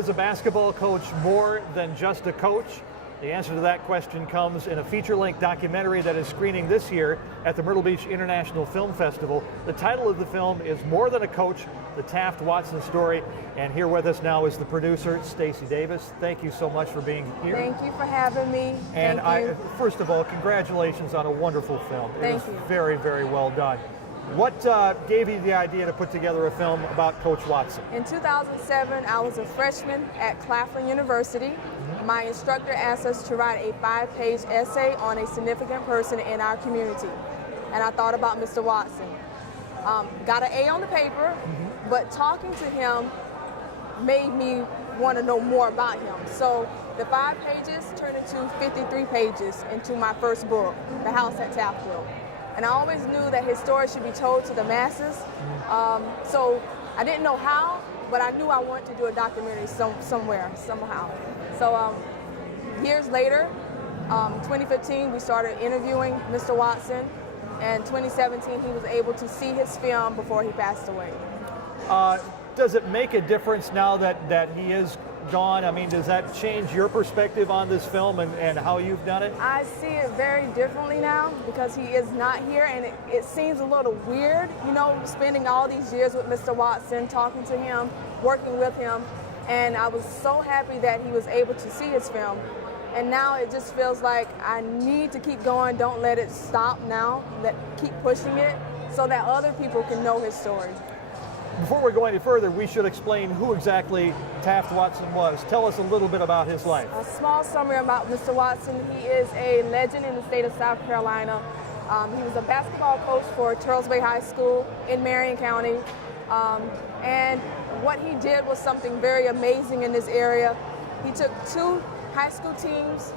is a basketball coach more than just a coach? The answer to that question comes in a feature-length documentary that is screening this year at the Myrtle Beach International Film Festival. The title of the film is More Than a Coach, the Taft Watson story. And here with us now is the producer, Stacie Davis. Thank you so much for being here. Thank you for having me. And first of all, congratulations on a wonderful film. Thank you. Very, very well done. What gave you the idea to put together a film about Coach Watson? In 2007, I was a freshman at Claflin University. My instructor asked us to write a 5-page essay on a significant person in our community. And I thought about Mr. Watson. Got an A on the paper, but talking to him made me want to know more about him. So the 5 pages turned into 53 pages into my first book, The House at Taft. And I always knew that his story should be told to the masses. So I didn't know how, but I knew I wanted to do a documentary somewhere, somehow. So years later, 2015, we started interviewing Mr. Watson. And 2017, he was able to see his film before he passed away. Does it make a difference now that he is gone? I mean, does that change your perspective on this film and how you've done it? I see it very differently now because he is not here, and it seems a little weird, you know, spending all these years with Mr. Watson, talking to him, working with him, and I was so happy that he was able to see his film. And now it just feels like I need to keep going, don't let it stop now, keep pushing it so that other people can know his story. Before we go any further, we should explain who exactly Taft Watson was. Tell us a little bit about his life. A small summary about Mr. Watson. He is a legend in the state of South Carolina. He was a basketball coach for Turtles Bay High School in Marion County. And what he did was something very amazing in this area. He took 2 high school teams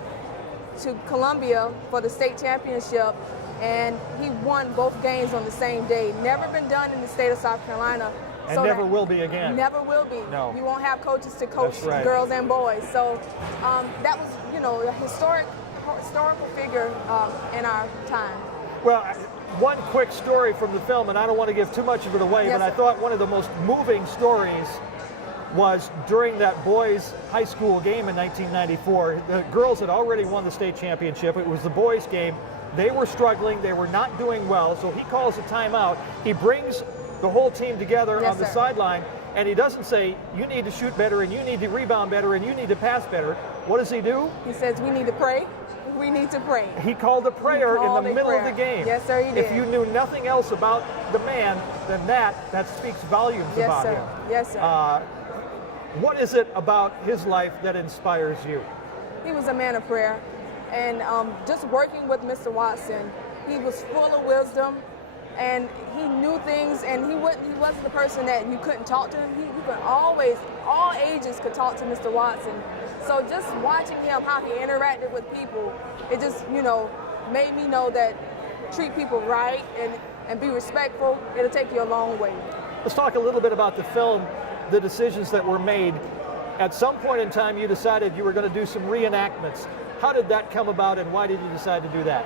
to Columbia for the state championship, and he won both games on the same day. Never been done in the state of South Carolina. And so never will be again. Never will be. No. You won't have coaches to coach right. girls and boys. So that was, you know, a historical figure in our time. Well, one quick story from the film, and I don't want to give too much of it away, Yes, but I sir. thought one of the most moving stories was during that boys' high school game in 1994. The girls had already won the state championship. It was the boys' game. They were struggling. They were not doing well, so he calls a timeout. He brings the whole team together Yes, on the sir. sideline, and he doesn't say, you need to shoot better, and you need to rebound better, and you need to pass better. What does he do? He says we need to pray. We need to pray. He called a prayer in the middle of the game. Yes, sir, he did. If you knew nothing else about the man than that speaks volumes Yes, about sir. him. Yes, sir. What is it about his life that inspires you? He was a man of prayer, and just working with Mr. Watson, he was full of wisdom, and he knew things, and he wasn't the person that you couldn't talk to him. You could always, all ages could talk to Mr. Watson. So just watching him, how he interacted with people, it just, you know, made me know that treat people right and be respectful. It'll take you a long way. Let's talk a little bit about the film, the decisions that were made. At some point in time, you decided you were going to do some reenactments. How did that come about, and why did you decide to do that?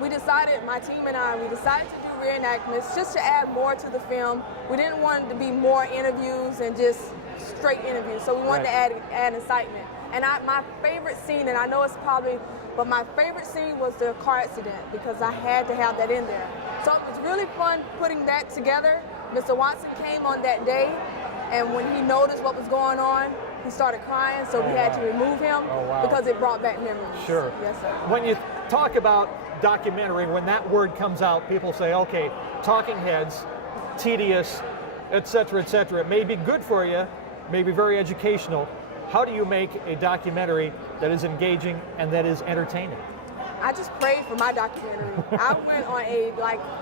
We decided, my team and I, we decided to do reenactments just to add more to the film. We didn't want it to be more interviews and just straight interviews, so we wanted to add incitement. And my favorite scene, and I know it's probably, but my favorite scene was the car accident because I had to have that in there. So it was really fun putting that together. Mr. Watson came on that day, and when he noticed what was going on, he started crying, so we had to remove him because it brought back memories. Sure. Yes, sir. When you talk about documentary, when that word comes out, people say, okay, talking heads, tedious, et cetera, et cetera. It may be good for you, may be very educational. How do you make a documentary that is engaging and that is entertaining? I just prayed for my documentary. I went on a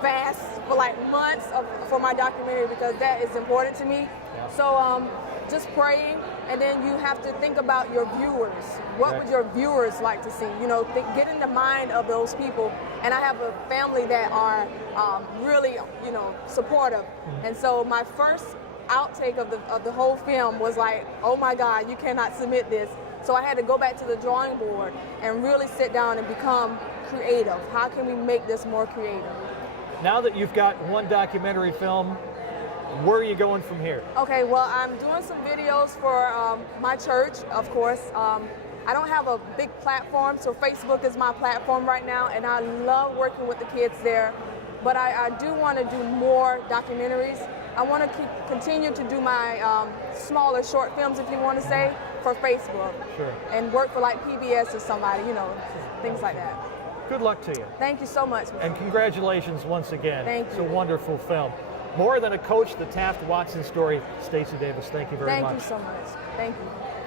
fast for months for my documentary because that is important to me. Yeah. So just praying, and then you have to think about your viewers. What would your viewers like to see? You know, get in the mind of those people. And I have a family that are really, you know, supportive. And so my first outtake of the whole film was like, oh my God, you cannot submit this. So I had to go back to the drawing board and really sit down and become creative. How can we make this more creative? Now that you've got one documentary film Where are you going from here? Okay, well, I'm doing some videos for my church, of course. I don't have a big platform, so Facebook is my platform right now, and I love working with the kids there. But I do want to do more documentaries. I want to continue to do my smaller short films, if you want to say, for Facebook. Sure. And work for like PBS or somebody, you know, things like that. Good luck to you. Thank you so much. And congratulations once again. Thank you. It's a wonderful film. More Than a Coach, the Taft Watson story. Stacie Davis, thank you very much. Thank you so much. Thank you.